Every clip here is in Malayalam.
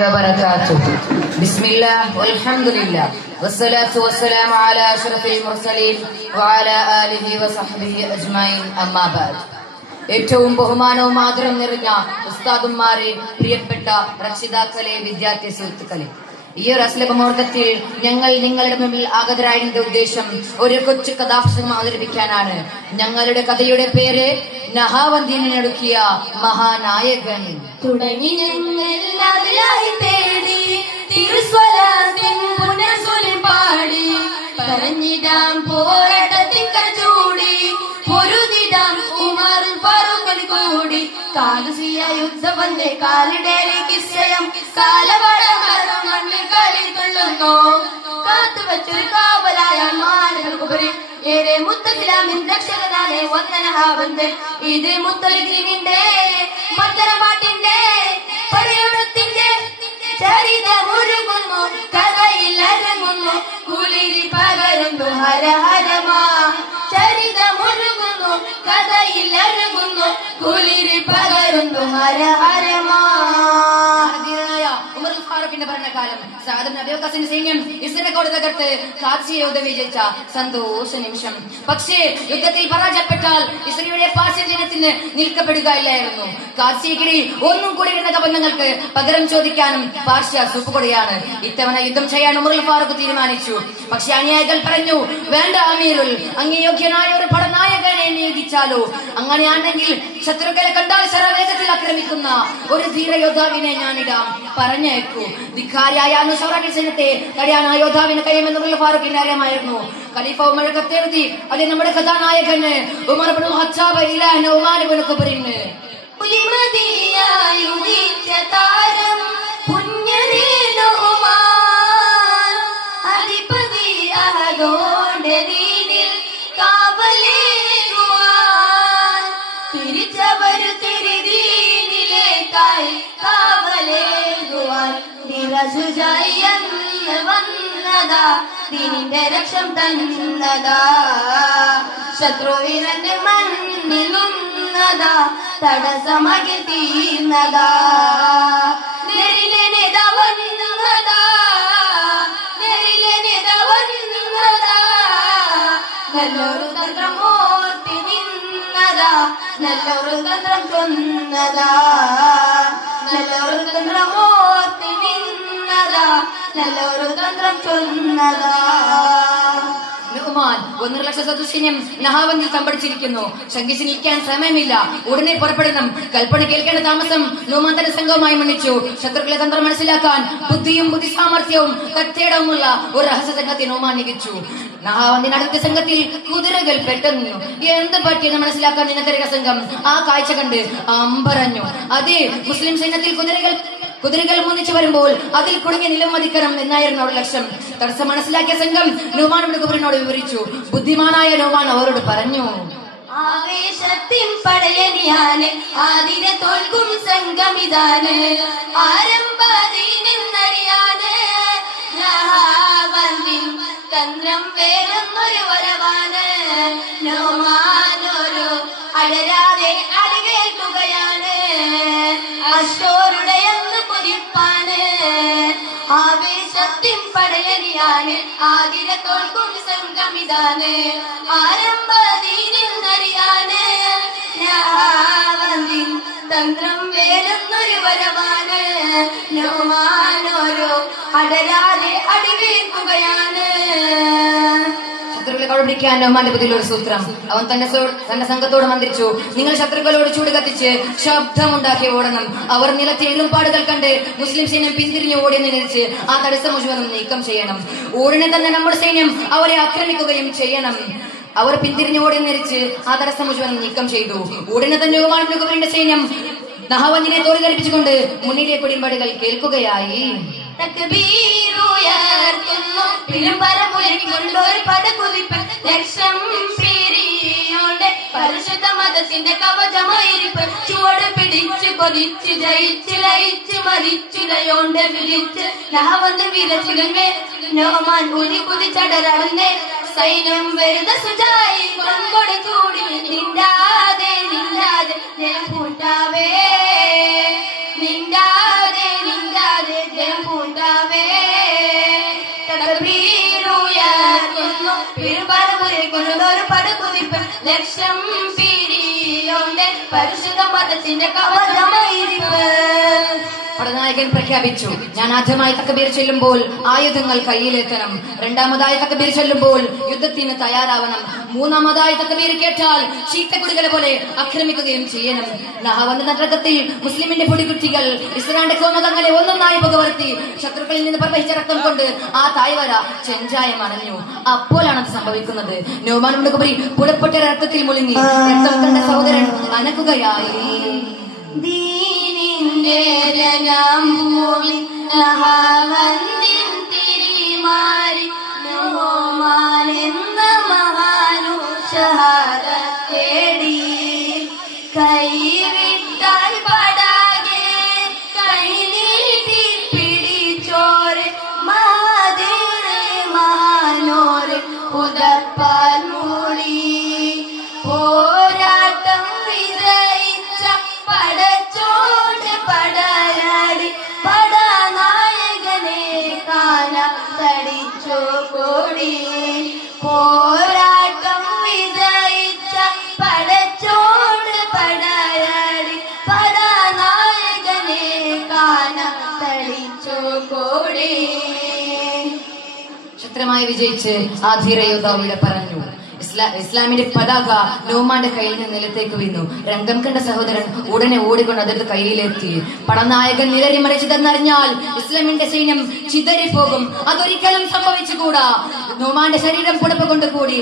وبركاته. بسم الله والحمد لله والصلاة والسلام على أشرف المرسلين وعلى آله وصحبه أجمعين أما بعد. ഏറ്റവും ബഹുമാനവും ആദരവും നിറഞ്ഞ ഉസ്താദുമാരെ, പ്രിയപ്പെട്ട രക്ഷിതാക്കളെ, വിദ്യാർത്ഥി സുഹൃത്തുക്കളെ, ഈ ഒരു അസ്ലഭ മുഹൂർത്തത്തിൽ ഞങ്ങൾ നിങ്ങളുടെ മുമ്പിൽ ആഗതരായതിന്റെ ഉദ്ദേശം ഒരു കൊച്ചു കഥാപ്രസംഗം അവതരിപ്പിക്കാനാണ്. ഞങ്ങളുടെ കഥയുടെ പേര് നഹാവന്തിനൊടുക്കിയ മഹാനായകൻ. തുടങ്ങി ഞങ്ങൾ തേടി തിരുസ്വലാത്തിൻ പുനർസ്വരം പാടി പറഞ്ഞിടാം പോരാട്ടത്തിങ്കൽ ചൂടി പൊരുതിടാം ഉമർ ഫാറൂഖിൽ കൂടി കാലുസിയ യുദ്ധവന്റെ കാലിടേറെ കിസ്സയം കാലവടമരം മണ്ണിൽ കളി തുള്ളുന്നു കാത്തുവച്ചൊരു കാവലായ മാനകുപരി ഏറെ മുത്തലാമിൻ രക്ഷകനാണ് വന്ദനഹാവന്തൻ. ഇത് മുത്തലിന്റെ പത്തരമാട്ടിന്റെ പടയോടത്തിന്റെ ചരിതമൊരുങ്ങുന്നു, കഥയിൽ അരങ്ങുന്നു, കുളിരി പകരുന്നു ഹരഹരമാ. ചരിതമൊരുങ്ങുന്നു, കഥയിൽ അരങ്ങുന്നു, കുളിരി പകരുന്നു ഹരഹരമാ. ഫാറൂഖിന്റെ ഭരണകാലം സഅദ് ഇബ്നു അബീ വഖാസിന്റെ സൈന്യം ഇസ്രയേൽ തകർത്ത് ഖാദ്സിയയെ വിജയിച്ച സന്തോഷ നിമിഷം. പക്ഷേ യുദ്ധത്തിൽ പരാജയപ്പെട്ടാൽ ഇസ്രയേലിലെ പാർശ്യ ജനത്തിന് നിൽക്കപ്പെടുകയില്ലായിരുന്നു. ഖാദ്സിയയ്ക്കിടയിൽ ഒന്നും കൂടി വരുന്ന കബന്ധങ്ങൾക്ക് പകരം ചോദിക്കാനും പാർശ്യ സൂപ്പുകൊടിയാണ്. ഇത്തവണ യുദ്ധം ചെയ്യാൻ ഉമർ ഫാറൂഖ് തീരുമാനിച്ചു. പക്ഷെ അനുയായികൾ പറഞ്ഞു, വേണ്ട അമീറുൽ, അങ്ങ് യോഗ്യനായ ഒരു പടനായകനെ നിയോഗിച്ചാലോ? അങ്ങനെയാണെങ്കിൽ ശത്രുക്കളെ കണ്ടാൽ ശരവേഗത്തിൽ ആക്രമിക്കുന്ന ഒരു ധീരയോദ്ധാവിനെ ഞാനിടാം, പറഞ്ഞേക്കൂ. ധിക്കാരിയായ സൗറാഖി സൈന്യത്തെ തടയാനായ യോദ്ധാവിന് കഴിയുമെന്നുള്ള ഫാറൂഖിന്റെ അറിയാമായിരുന്നു. ഖലീഫ ഉമർ കത്തെഴുതി അത് നമ്മുടെ കഥാനായകന് ഉമർ ഇബ്നുൽ ഖത്താബ് ഇലാഹ ഉമാർ ഇബ്നു ഖുബറിന് നിന്റെ രക്ഷം തന്നതാ, ശത്രുവിനെ മണ്ണിലുന്നതാ, തടസ്സമാകി തീർന്നതാ. നെരിലെ നിതവന്നതാ, നെരിലെ നിതവന്നതാ, നല്ലൊരു തന്ത്രമൂർത്തി നിന്നതാ, നല്ലൊരു തന്ത്രം ചൊന്നതാ, നല്ലൊരു തന്ത്രമൂർത്തി നിന്നതാ, നല്ലൊരു തന്ത്രം ചൊന്നതാ. 1,00,000 സദസ്യനും നഹാവന്തിൽ സംഭടിച്ചിരിക്കുന്നു. ശങ്കിച്ച് നിൽക്കാൻ സമയമില്ല, ഉടനെ പുറപ്പെടണം. കൽപ്പന കേൾക്കേണ്ട താമസം നുമാൻ തന്റെ സംഘവുമായി മണ്ണിച്ചു. ശത്രുക്കളെ തന്ത്രം മനസ്സിലാക്കാൻ ബുദ്ധിയും ബുദ്ധിസാമർത്ഥ്യവും കത്തേടവുമുള്ള ഒരു രഹസ്യ സംഘത്തെ നുമാൻ നിയമിച്ചു. നഹാവന്തിനടുത്ത സംഘത്തിൽ കുതിരകൾ പെട്ടെന്നു. എന്ത് പറ്റിയെന്ന് മനസ്സിലാക്കാൻ നിന്നതരിക സംഘം ആ കാഴ്ച കണ്ട് അമ്പറഞ്ഞു. അതേ, മുസ്ലിം സൈന്യത്തിൽ കുതിരകൾ മുന്നിച്ചു വരുമ്പോൾ അതിൽ കുടുങ്ങി നിലമതിക്കണം എന്നായിരുന്നു അവരുടെ ലക്ഷ്യം. തടസ്സം മനസ്സിലാക്കിയ സംഘം നുമാൻ ഇബ്നു ഖുബറിനോട് വിവരിച്ചു. ബുദ്ധിമാനായ നുമാൻ അവരോട് പറഞ്ഞു, ആവേശത്തിൻ പടയണിയാണ്, അതിനെ തോൽക്കും സംഘമിതാണ്, ആരംഭതീനെന്നറിയാണ്, നഹാവന്തിൻ തന്ത്രം വേറൊന്നൊരു വരവാണ്. നോമാനൊരു അടരാതെ അടകേൽക്കുകയാണ്, അശോരുടെ കുതിപ്പാണ്. ആവേശത്തിൻ പടയണിയാണ്, ആദിനെ തോൽക്കും സംഘമിതാണ്, ആരംഭതീനെന്നറിയാണ്, നഹാവന്തിൻ തന്ത്രം വേറൊന്നൊരു വരവാണ്. നോമാനോരോ അടരാതെ അടിവേൽക്കുകയാണ്. ശത്രുക്കളെ കണ്ടുപിടിക്കാൻ നോമാന്റെ ബുദ്ധിയിൽ ഒരു സൂത്രം. അവൻ തന്റെ സംഘത്തോട് മന്ത്രിച്ചു, നിങ്ങൾ ശത്രുക്കളോട് ചൂട് കത്തിച്ച് ശബ്ദമുണ്ടാക്കി ഓടണം. അവർ നിലത്തെ ഇരുമ്പാടുകൾ കണ്ട് മുസ്ലിം സൈന്യം പിന്തിരിഞ്ഞ് ഓടിയെന്ന് നിരച്ച് ആ തടസ്സം മുഴുവനും നീക്കം ചെയ്യണം. ഉടനെ തന്നെ നമ്മുടെ സൈന്യം അവരെ ആക്രമിക്കുകയും ചെയ്യണം. അവർ പിന്തിരിഞ്ഞ് ഓടിയെന്ന് നിരച്ച് ആ തടസ്സം മുഴുവനും നീക്കം ചെയ്തു. ഉടനെ തന്നെ ഉമർ ഇബ്നു ഖുബറിന്റെ സൈന്യം നഹാവന്തിനെ തോൽക്കരിപ്പിച്ചുകൊണ്ട് മുന്നിലെ കുടിമ്പടികൾ കേൾക്കുകയായി. തക്ബീറുയർത്തുന്നു, പിരമ്പരമുയർക്കൊണ്ടൊരു പടകുതിപ്പ്, ലക്ഷം പിരിയോണ്ട് പരിശുദ്ധ മതത്തിന്റെ കവചമായിരിപ്പ്, ചുവട് പിടിച്ചു കൊതിച്ചു ജയിച്ചു ലയിച്ചു മരിച്ചുലയോണ്ട് വിളിച്ച് നഹാവന്ത് വിരച്ചിലങ്ങേ നോമാൻ ഉരി കുതിച്ചടരടന്നേ. സൈന്യം വെറുതെ സുജായി കൊടി ചൂടി നിണ്ടാതെ നിണ്ടാതെ ഞാൻ കൂട്ടാവേ, നിണ്ടാതെ നിണ്ടാതെ ലക്ഷം പിരിയോന്റെ പരിശുദ്ധ മതത്തിന്റെ കവചമായിരിപ്പ്. പടനായകൻ പ്രഖ്യാപിച്ചു, ഞാൻ ആദ്യമായി തക്ബീർ ചൊല്ലുമ്പോൾ ആയുധങ്ങൾ കയ്യിലെത്തണം, രണ്ടാമതായി തക്ബീർ ചൊല്ലുമ്പോൾ യുദ്ധത്തിന് തയ്യാറാവണം, മൂന്നാമതായി തക്ബീർ കേട്ടാൽ ചീത്തക്കുടികളെ പോലെ ആക്രമിക്കുകയും ചെയ്യണം. നഹവന്ത നരകത്തിൽ മുസ്ലിമിന്റെ പൊടികുട്ടികൾ ഇസ്രാന്റെ കോമകങ്ങളെ ഒന്നൊന്നായി പുകവർത്തി ശത്രുക്കളിൽ നിന്ന് പ്രവഹിച്ച രക്തം കൊണ്ട് ആ തായ്വര ചെഞ്ചായം അണഞ്ഞു. അപ്പോഴാണത് സംഭവിക്കുന്നത്. നോമാനുടെ കുബരി പുഴപ്പെട്ട രക്തത്തിൽ മുഴുങ്ങി രക്തം കണ്ട സഹോദരൻ അനക്കുകയായി. ദീനിന്റെ രനാമ്പൂളി നഹാവന്തിൻ തിരിമാരി നോമാൻ എന്ന മഹാനു ഷഹാദത്ത് തേടി. കൈവിട്ടാൽ പടാകെ കൈനീട്ടി പിടിച്ചോരെ മഹാദേവേ മഹാനോരെ ഉദപ്പാൽ മൂളി. പോരാട്ടം വിജയിച്ച പടച്ചോട് പടയാടി പടനായകനെ കാന തടിച്ചോ കോടി. പോരാട്ടം വിജയിച്ച പടച്ചോട് പടയാടി പടനായകനെ കാന തടിച്ചോ കോടി. ശക്തമായി വിജയിച്ച് ആ ധീരയോദ്ധാവിടെ പറഞ്ഞു. ഇസ്ലാമിന്റെ പതാക നോമാന്റെ കയ്യിൽ നിന്ന് നിലത്തേക്ക് വീണു. രംഗം കണ്ട സഹോദരൻ ഉടനെ ഓടിക്കൊണ്ട് അതെടുത്ത് കയ്യിലെത്തി. പടനായകൻ നിലരി മറിച്ചതെന്നറിഞ്ഞാൽ ഇസ്ലാമിന്റെ സൈന്യം ചിതറിപ്പോകും. അതൊരിക്കലും സംഭവിച്ചുകൂടാ. നോമാന്റെ ശരീരം പുടപ്പ് കൊണ്ട് കൂടി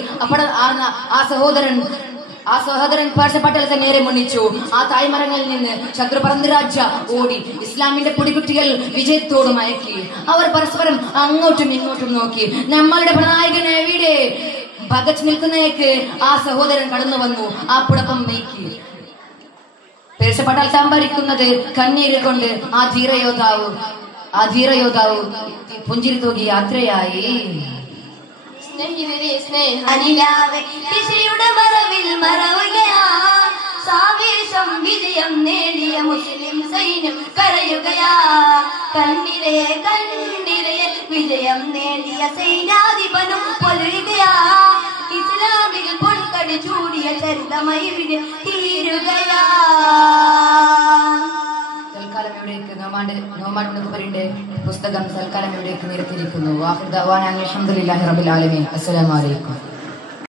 ആ സഹോദരൻ പാർശ്വപട്ടലത്തെ നേരെ മുന്നിച്ചു. ആ തായ്മരങ്ങളിൽ നിന്ന് ശത്രു പറന്തിരാജ ഓടി ഇസ്ലാമിന്റെ പൊടികുട്ടികൾ വിജയത്തോട് മയക്കി. അവർ പരസ്പരം അങ്ങോട്ടും ഇങ്ങോട്ടും നോക്കി. നമ്മളുടെ പടനായകൻ എവിടെ? ഭഗത് നിൽക്കുന്നേക്ക് ആ സഹോദരൻ കടന്നു വന്നു. ആ പുടപ്പം നീക്കി പേർഷ്യപട്ടാൽ സംഭരിക്കുന്നത് കണ്ണീര് കൊണ്ട് ആ ധീരയോദ്ധാവ് പുഞ്ചിരി തൂകി യാത്രയായി. സ്നേഹനിലാവെ ദിശയുടെ മറവിൽ മറവുകയാ. സാവേശം വിജയം നേടിയ മുസ്ലിം സൈന്യം കരയുകയാ. കണ്ണിലെ വിജയം നേടിയ സൈന്യാധിപനും പൊലിയുകയാ. ഇസ്ലാമിൽ പൊൻകടി ചൂടിയ ചരിതമായി തീരുകയാ. തൽക്കാലം ഇവിടേക്ക് നോമാന്റെ കുബരിന്റെ പുസ്തകം തൽക്കാലം ഇവിടേക്ക് നിരത്തിയിരിക്കുന്നു. വാഹിദ് ദഅ്വാനാ അൽഹംദുലില്ലാഹി റബ്ബിൽ ആലമീൻ. അസ്സലാമു അലൈക്കും.